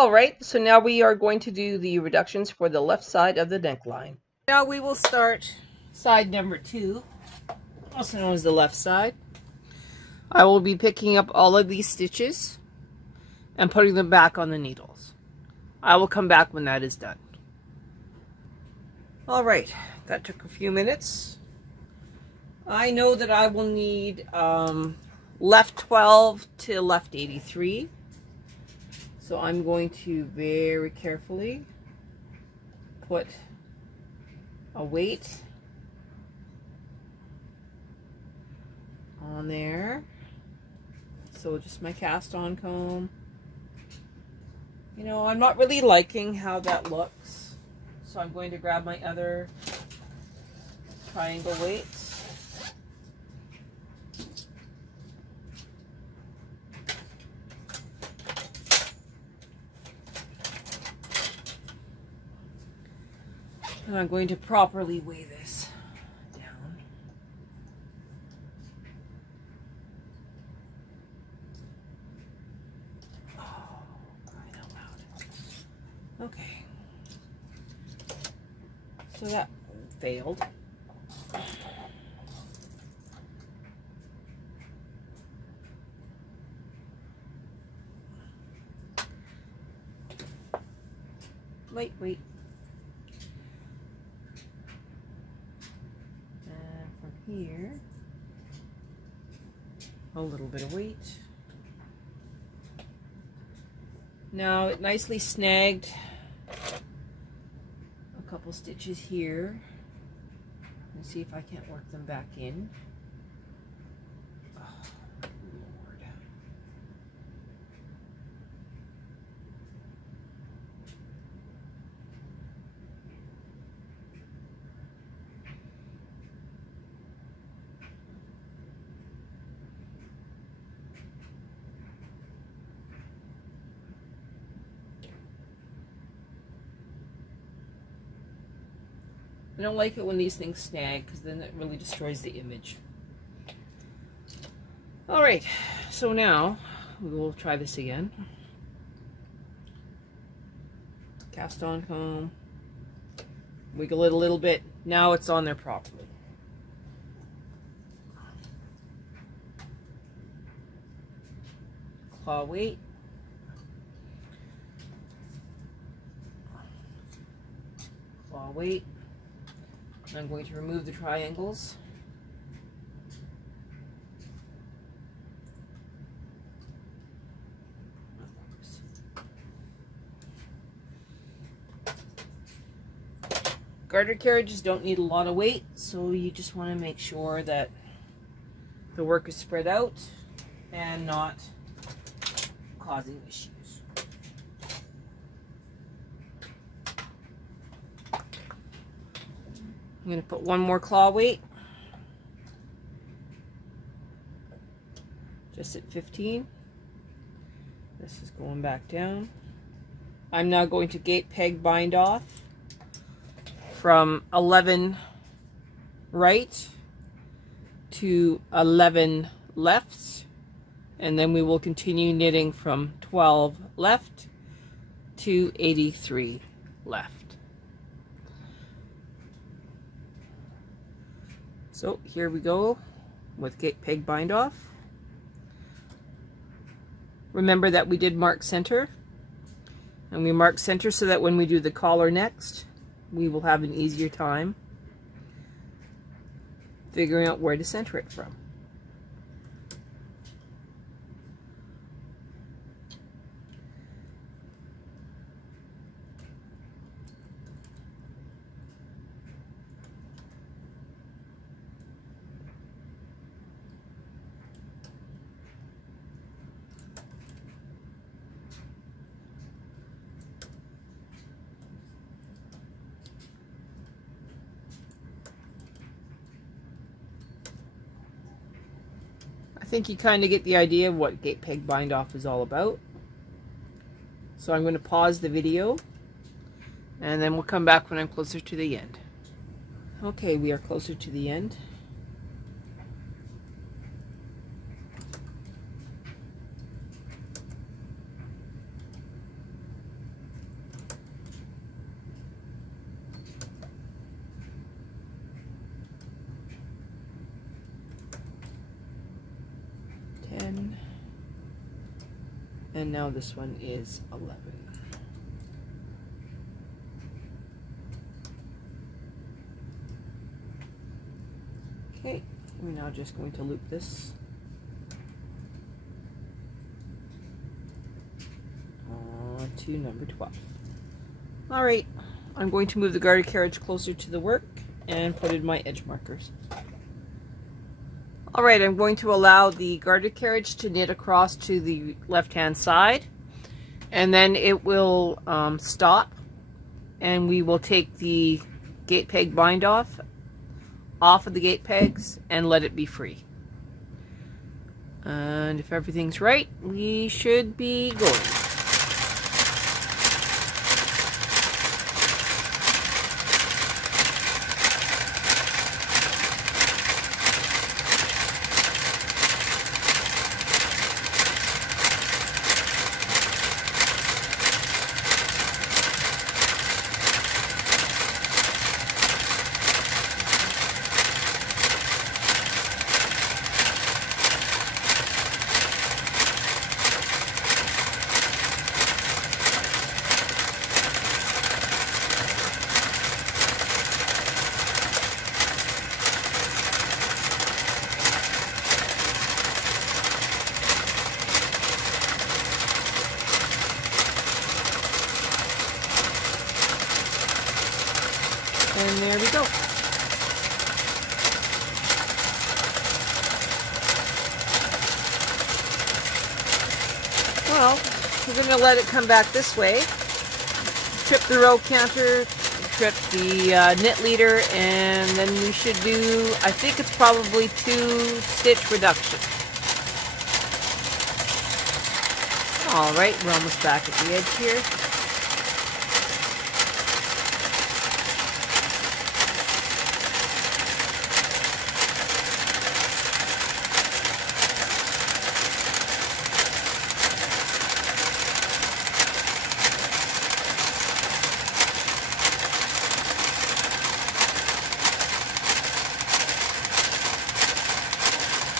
All right, so now we are going to do the reductions for the left side of the neckline. Now we will start side number 2, also known as the left side. I will be picking up all of these stitches and putting them back on the needles. I will come back when that is done. All right, that took a few minutes. I know that I will need left 12 to left 83. So I'm going to very carefully put a weight on there. So just my cast on comb. You know, I'm not really liking how that looks. So I'm going to grab my other triangle weights. And I'm going to properly weigh this down. Oh, crying out loud. Okay. So that failed. Lightweight. Here, a little bit of weight. Now it nicely snagged a couple stitches here. Let's see if I can't work them back in. Oh, Lord. I don't like it when these things snag because then it really destroys the image. Alright, so now we will try this again. Cast on comb. Wiggle it a little bit. Now it's on there properly. Claw weight. Claw weight. I'm going to remove the triangles. Garter carriages don't need a lot of weight, so you just want to make sure that the work is spread out and not causing issues. I'm going to put one more claw weight, just at 15. This is going back down. I'm now going to gate peg bind off from 11 right to 11 left, and then we will continue knitting from 12 left to 83 left. So here we go with gate peg bind off. Remember that we did mark center, and we mark center so that when we do the collar next, we will have an easier time figuring out where to center it from. I think you kind of get the idea of what gate peg bind off is all about. So I'm going to pause the video and then we'll come back when I'm closer to the end. Okay, we are closer to the end. And now this one is 11. Okay, we're now just going to loop this to number 12. All right, I'm going to move the garter carriage closer to the work and put in my edge markers. All right, I'm going to allow the garter carriage to knit across to the left-hand side, and then it will stop, and we will take the gate peg bind off of the gate pegs and let it be free. And if everything's right, we should be going. And there we go. Well, we're going to let it come back this way. Trip the row counter, trip the knit leader, and then we should do, I think it's probably 2 stitch reduction. All right, we're almost back at the edge here.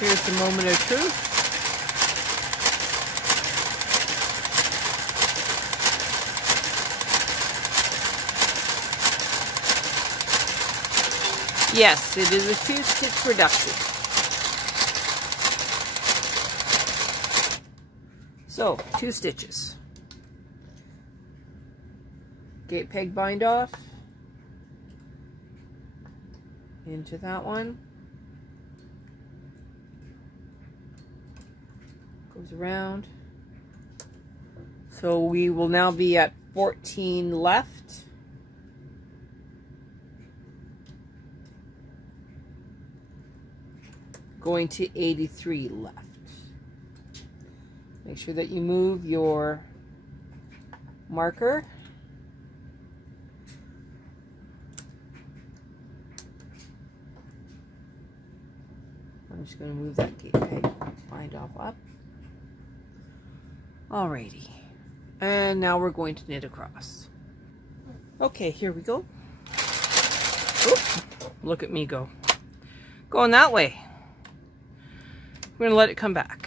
Here's the moment of truth. Yes, it is a 2-stitch reduction. So, 2 stitches. Gate peg bind off into that one. Goes around. So we will now be at 14 left. Going to 83 left. Make sure that you move your marker. I'm just going to move that gate peg bind off up. Alrighty, and now we're going to knit across. Okay, here we go. Oop, look at me go. Going that way. We're going to let it come back.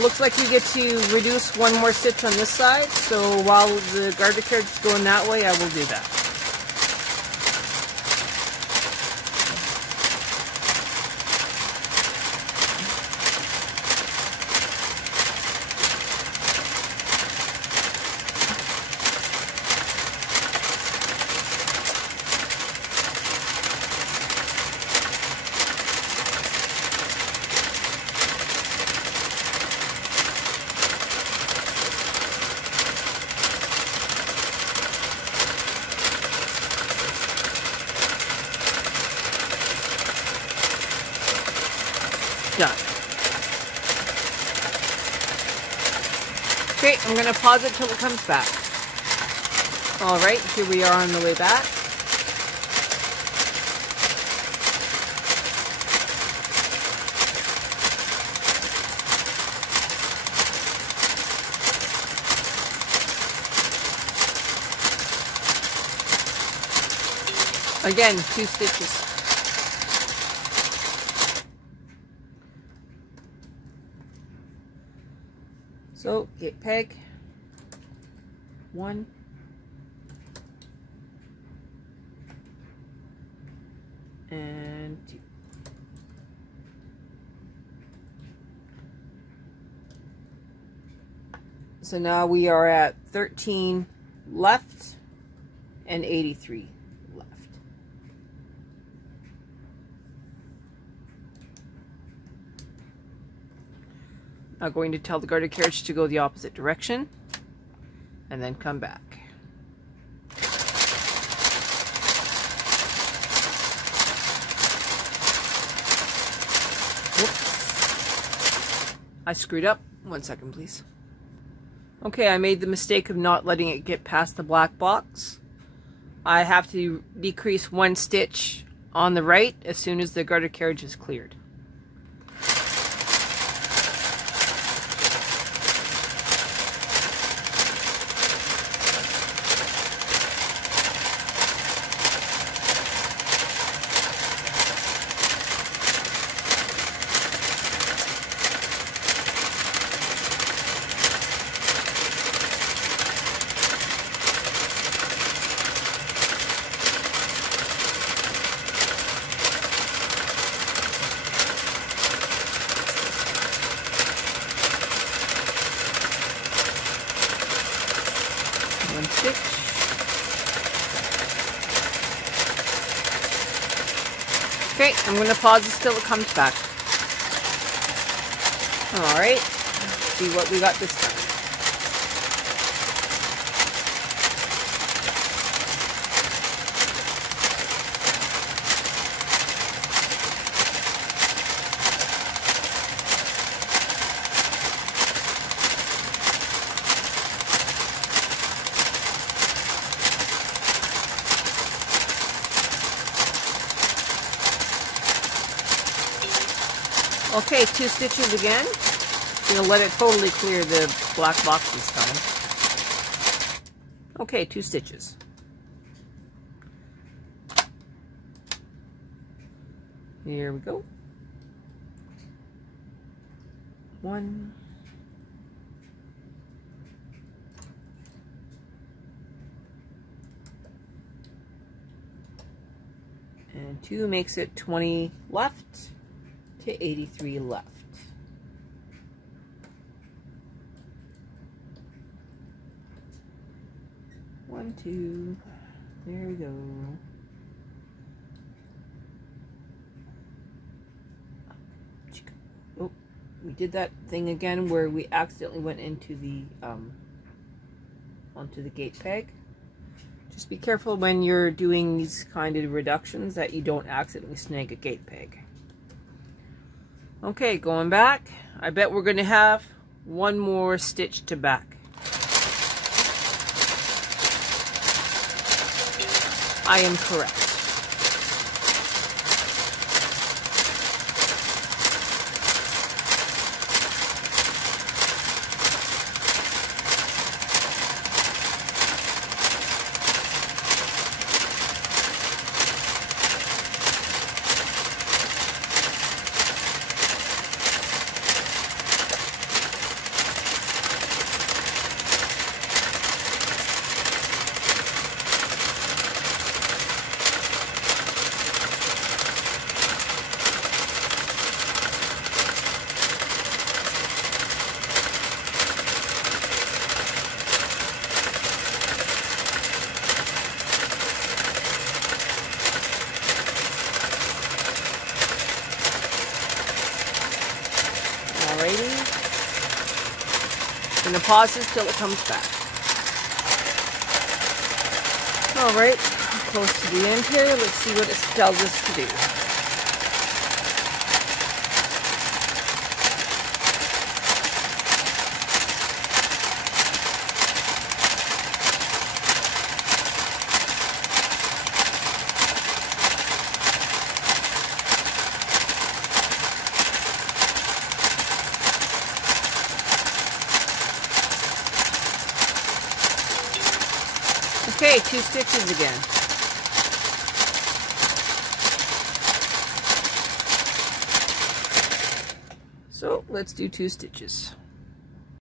Looks like you get to reduce 1 more stitch on this side, so while the garter carriage is going that way, I will do that. Done. Okay, I'm going to pause it till it comes back. Alright, here we are on the way back. Again, 2 stitches. gate peg. 1, and 2. So now we are at 13 left and 83 left. I'm going to tell the garter carriage to go the opposite direction and then come back. Whoops. I screwed up. 1 second, please. Okay, I made the mistake of not letting it get past the black box. I have to decrease 1 stitch on the right as soon as the garter carriage is cleared. Okay, I'm going to pause this till it comes back. Alright, see what we got this time. Okay, 2 stitches again. I'm going to let it totally clear the black box this time. Okay, 2 stitches. Here we go. 1. And 2 makes it 20 left to 83 left. 1, 2, there we go. Oh, we did that thing again where we accidentally went into the onto the gate peg. Just be careful when you're doing these kind of reductions that you don't accidentally snag a gate peg. Okay, going back. I bet we're going to have 1 more stitch to back. I am correct. I'm going to pause this till it comes back. Alright, close to the end here. Let's see what it tells us to do. Okay, 2 stitches again. So let's do 2 stitches.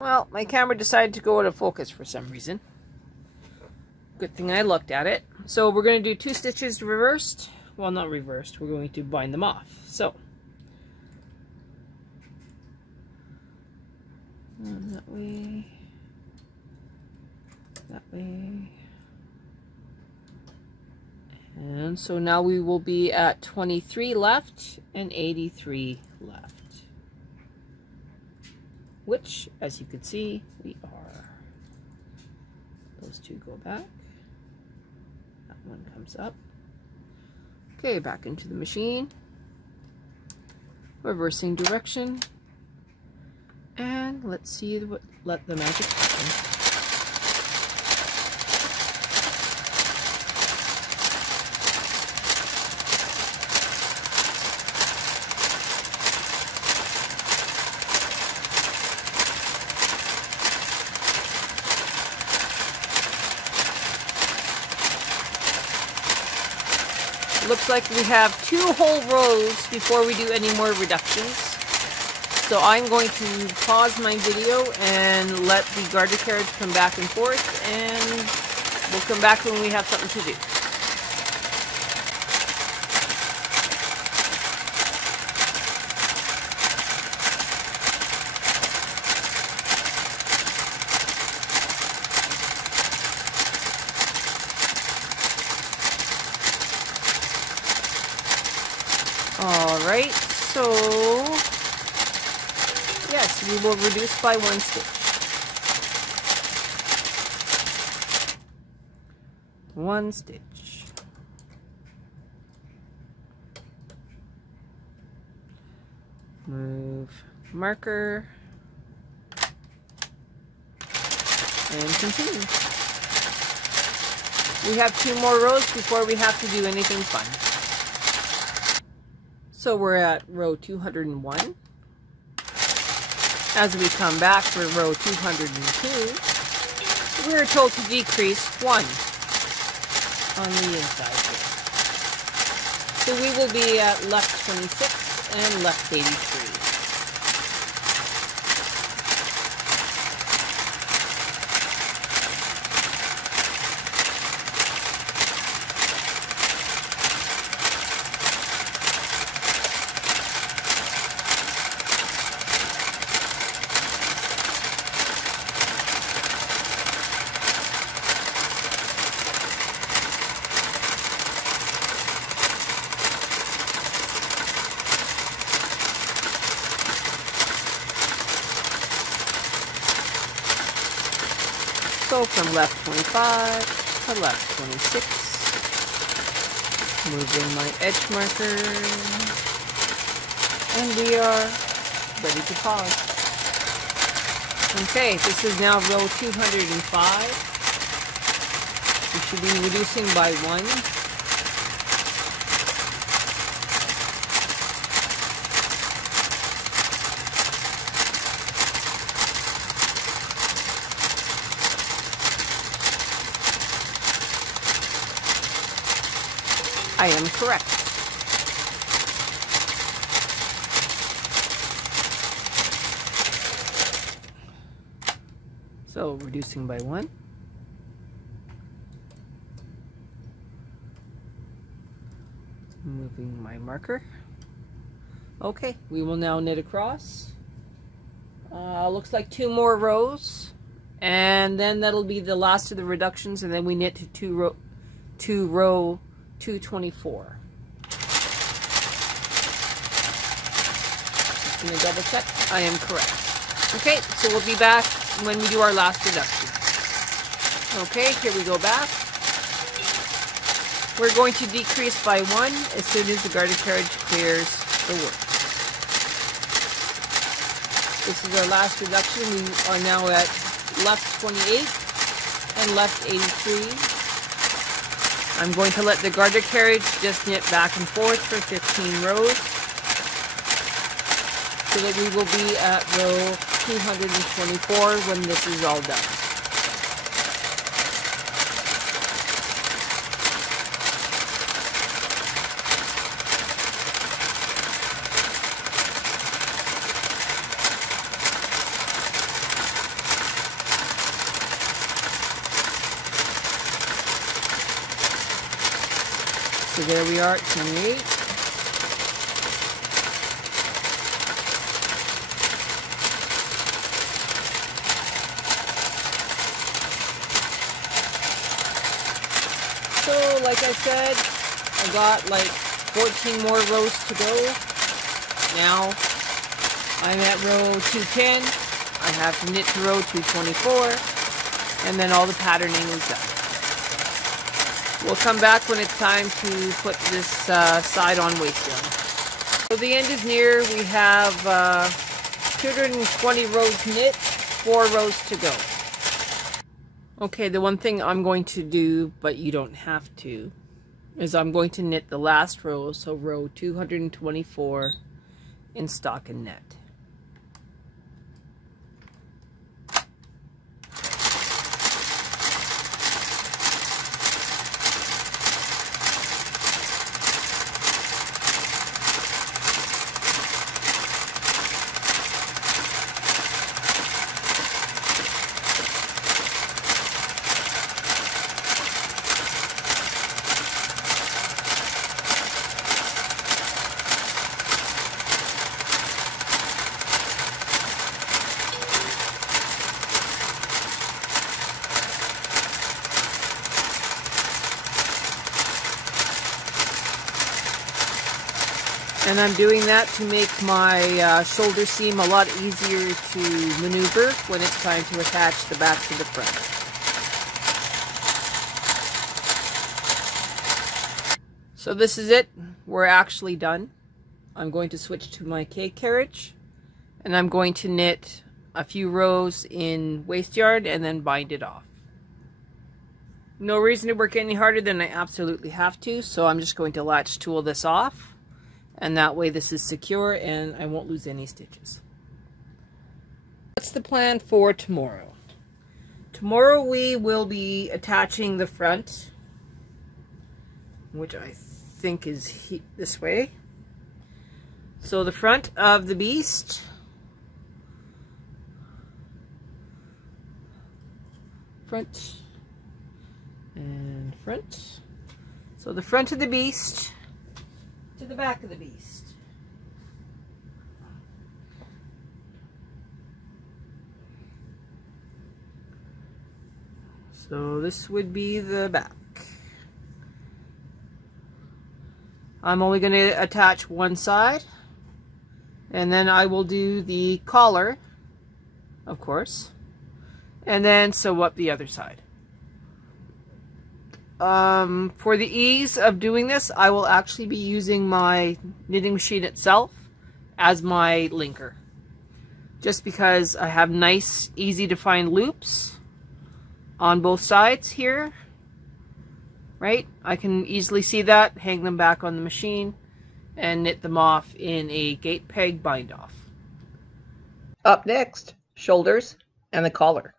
Well, my camera decided to go out of focus for some reason. Good thing I looked at it. So we're going to do 2 stitches reversed. Well, not reversed. We're going to bind them off. So, that way, that way. And so now we will be at 23 left and 83 left. Which, as you can see, we are. Those 2 go back. That one comes up. Okay, back into the machine. Reversing direction. And let's see what let the magic happen. Looks like we have 2 whole rows before we do any more reductions. So I'm going to pause my video and let the garter carriage come back and forth, and we'll come back when we have something to do. Alright, so yes, we will reduce by 1 stitch. 1 stitch. Move marker and continue. We have 2 more rows before we have to do anything fun. So we're at row 201. As we come back for row 202, we're told to decrease 1 on the inside here. So we will be at left 26 and left 83. So from left 25 to left 26, moving my edge marker, and we are ready to pause. Okay, this is now row 205. We should be reducing by 1. I am correct. So reducing by 1. Moving my marker. Okay, we will now knit across. Looks like 2 more rows, and then that'll be the last of the reductions, and then we knit to row 224. Just gonna double check. I am correct. Okay, so we'll be back when we do our last reduction. Okay, here we go back. We're going to decrease by 1 as soon as the garter carriage clears the work. This is our last reduction. We are now at left 28 and left 83. I'm going to let the garter carriage just knit back and forth for 15 rows, so that we will be at row 224 when this is all done. So there we are at 28. So like I said, I got like 14 more rows to go. Now I'm at row 210. I have to knit to row 224, and then all the patterning is done. We'll come back when it's time to put this side on waist yarn. So the end is near. We have 220 rows knit, 4 rows to go. Okay, the one thing I'm going to do, but you don't have to, is I'm going to knit the last row, so row 224 in stockinette. And I'm doing that to make my shoulder seam a lot easier to maneuver when it's time to attach the back to the front. So this is it. We're actually done. I'm going to switch to my carriage, and I'm going to knit a few rows in waist yarn and then bind it off. No reason to work any harder than I absolutely have to, so I'm just going to latch tool this off. And that way this is secure and I won't lose any stitches. What's the plan for tomorrow? Tomorrow we will be attaching the front, which I think is this way. So the front of the beast, front and front. So the front of the beast to the back of the beast. So this would be the back. I'm only going to attach one side, and then I will do the collar, of course, and then sew up the other side. For the ease of doing this, I will actually be using my knitting machine itself as my linker. Just because I have nice, easy to find loops on both sides here, right? I can easily see that, hang them back on the machine, and knit them off in a gate peg bind off. Up next, shoulders and the collar.